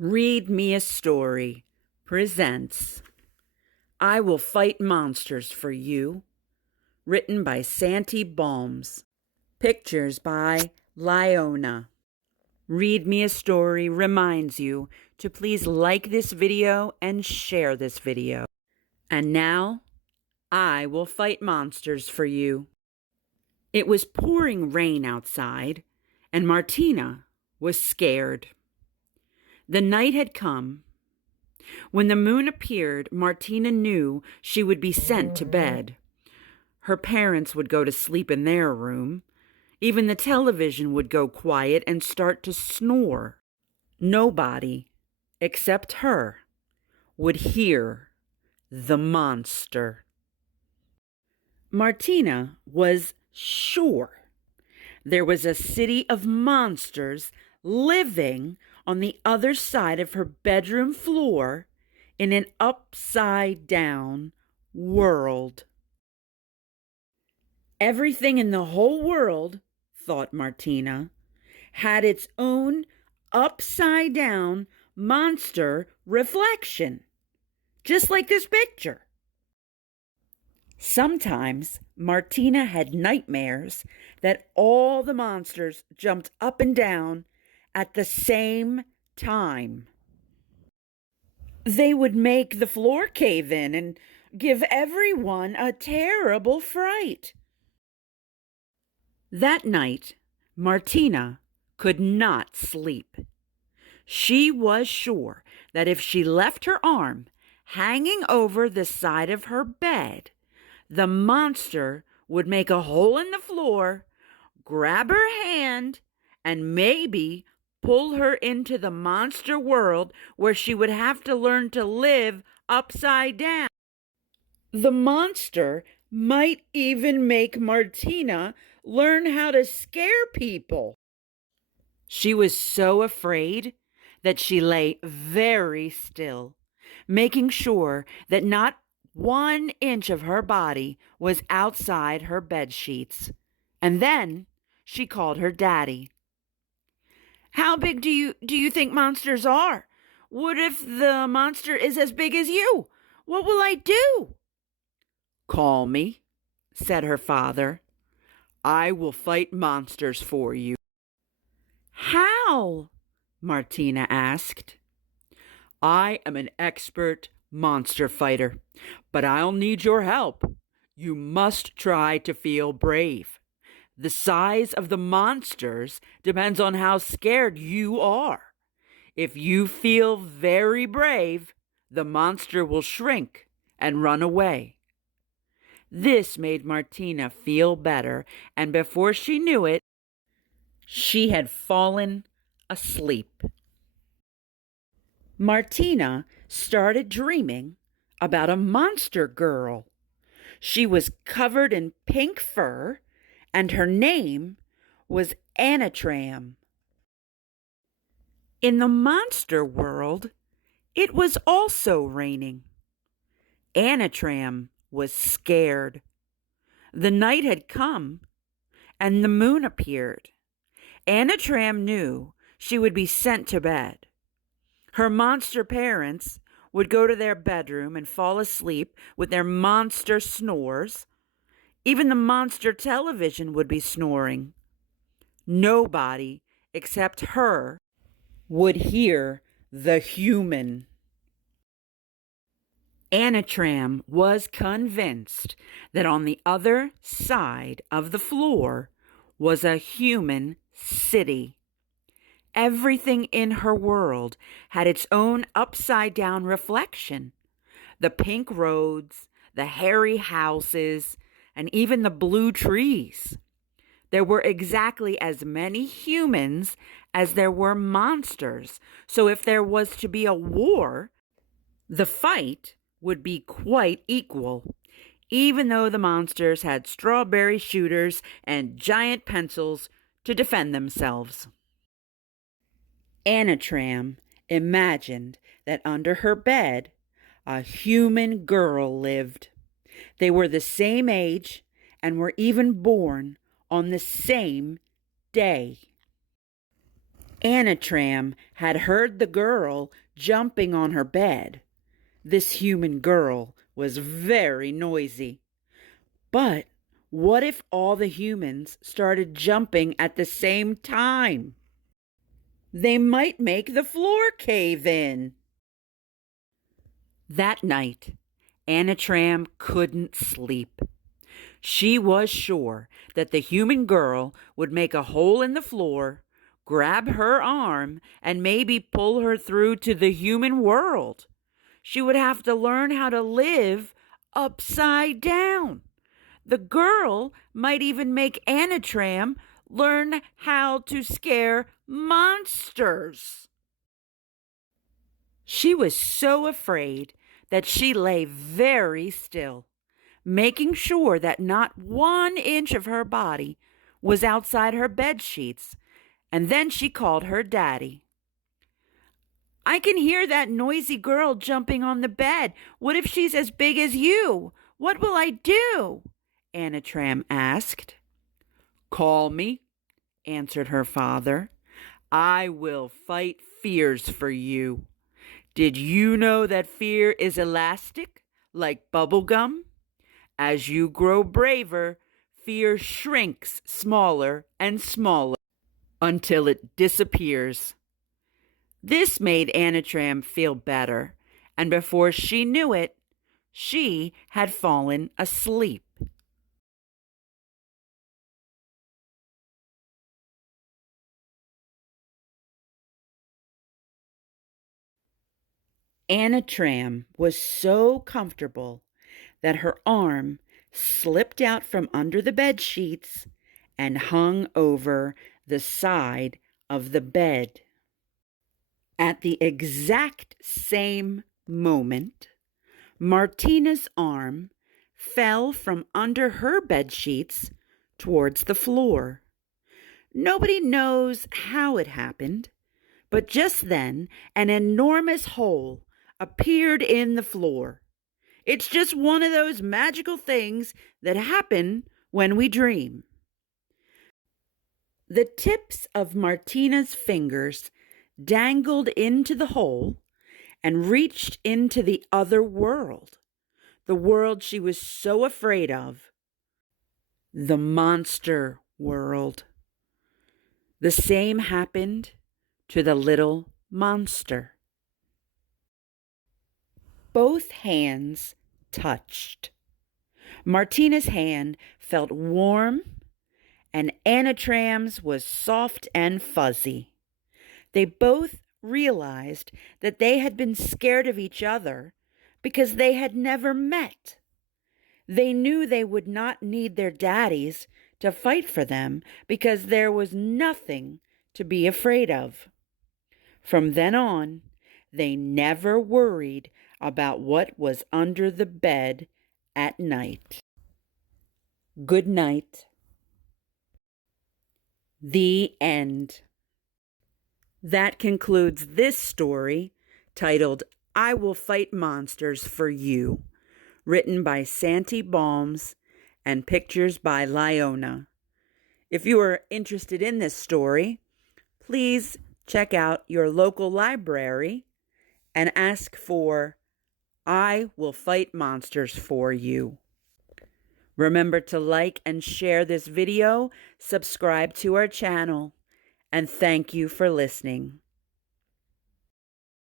Read Me a Story presents I Will Fight Monsters for You, written by Santi Balmes. Pictures by Lyona. Read Me a Story reminds you to please like this video and share this video. And now, I will fight monsters for you. It was pouring rain outside, and Martina was scared. The night had come. When the moon appeared, Martina knew she would be sent to bed. Her parents would go to sleep in their room. Even the television would go quiet and start to snore. Nobody, except her, would hear the monster. Martina was sure there was a city of monsters living on the other side of her bedroom floor in an upside-down world. Everything in the whole world, thought Martina, had its own upside-down monster reflection, just like this picture. Sometimes Martina had nightmares that all the monsters jumped up and down at the same time. They would make the floor cave in and give everyone a terrible fright. That night, Martina could not sleep. She was sure that if she left her arm hanging over the side of her bed, the monster would make a hole in the floor, grab her hand, and maybe pull her into the monster world where she would have to learn to live upside down. The monster might even make Martina learn how to scare people. She was so afraid that she lay very still, making sure that not 1 inch of her body was outside her bed sheets. And then she called her daddy. "How big do you think monsters are? What if the monster is as big as you? What will I do?" "Call me," said her father. "I will fight monsters for you." "How?" Martina asked. "I am an expert monster fighter, but I'll need your help. You must try to feel brave. The size of the monsters depends on how scared you are. If you feel very brave, the monster will shrink and run away." This made Martina feel better, and before she knew it, she had fallen asleep. Martina started dreaming about a monster girl. She was covered in pink fur, and her name was Anatram. In the monster world, it was also raining. Anatram was scared. The night had come, and the moon appeared. Anatram knew she would be sent to bed. Her monster parents would go to their bedroom and fall asleep with their monster snores. Even the monster television would be snoring. Nobody except her would hear the human. Anatram was convinced that on the other side of the floor was a human city. Everything in her world had its own upside-down reflection. The pink roads, the hairy houses, and even the blue trees. There were exactly as many humans as there were monsters. So if there was to be a war, the fight would be quite equal, even though the monsters had strawberry shooters and giant pencils to defend themselves. Anatram imagined that under her bed a human girl lived. They were the same age and were even born on the same day. Anatram had heard the girl jumping on her bed. This human girl was very noisy. But what if all the humans started jumping at the same time? They might make the floor cave in. That night, Anatram couldn't sleep. She was sure that the human girl would make a hole in the floor, grab her arm, and maybe pull her through to the human world. She would have to learn how to live upside down. The girl might even make Anatram learn how to scare monsters. She was so afraid that she lay very still, making sure that not 1 inch of her body was outside her bed sheets, and then she called her daddy. "I can hear that noisy girl jumping on the bed. What if she's as big as you? What will I do?" Anatram asked. "Call me," answered her father. "I will fight fears for you. Did you know that fear is elastic, like bubble gum? As you grow braver, fear shrinks smaller and smaller until it disappears." This made Anatram feel better, and before she knew it, she had fallen asleep. Anatram was so comfortable that her arm slipped out from under the bed sheets and hung over the side of the bed. At the exact same moment, Martina's arm fell from under her bed sheets towards the floor. Nobody knows how it happened, but just then an enormous hole appeared in the floor. It's just one of those magical things that happen when we dream. The tips of Martina's fingers dangled into the hole and reached into the other world, the world she was so afraid of, the monster world. The same happened to the little monster. Both hands touched. Martina's hand felt warm, and Anatram's was soft and fuzzy. They both realized that they had been scared of each other because they had never met. They knew they would not need their daddies to fight for them because there was nothing to be afraid of. From then on, they never worried about what was under the bed at night. Good night. The end. That concludes this story titled "I Will Fight Monsters for You," written by Santi Balmes and pictures by Lyona. If you are interested in this story, please check out your local library and ask for "I Will Fight Monsters for You." Remember to like and share this video, subscribe to our channel, and thank you for listening.